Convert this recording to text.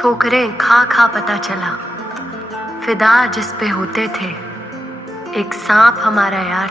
ठोकरें खा खा पता चला, फिदा जिस पे होते थे एक सांप हमारा यार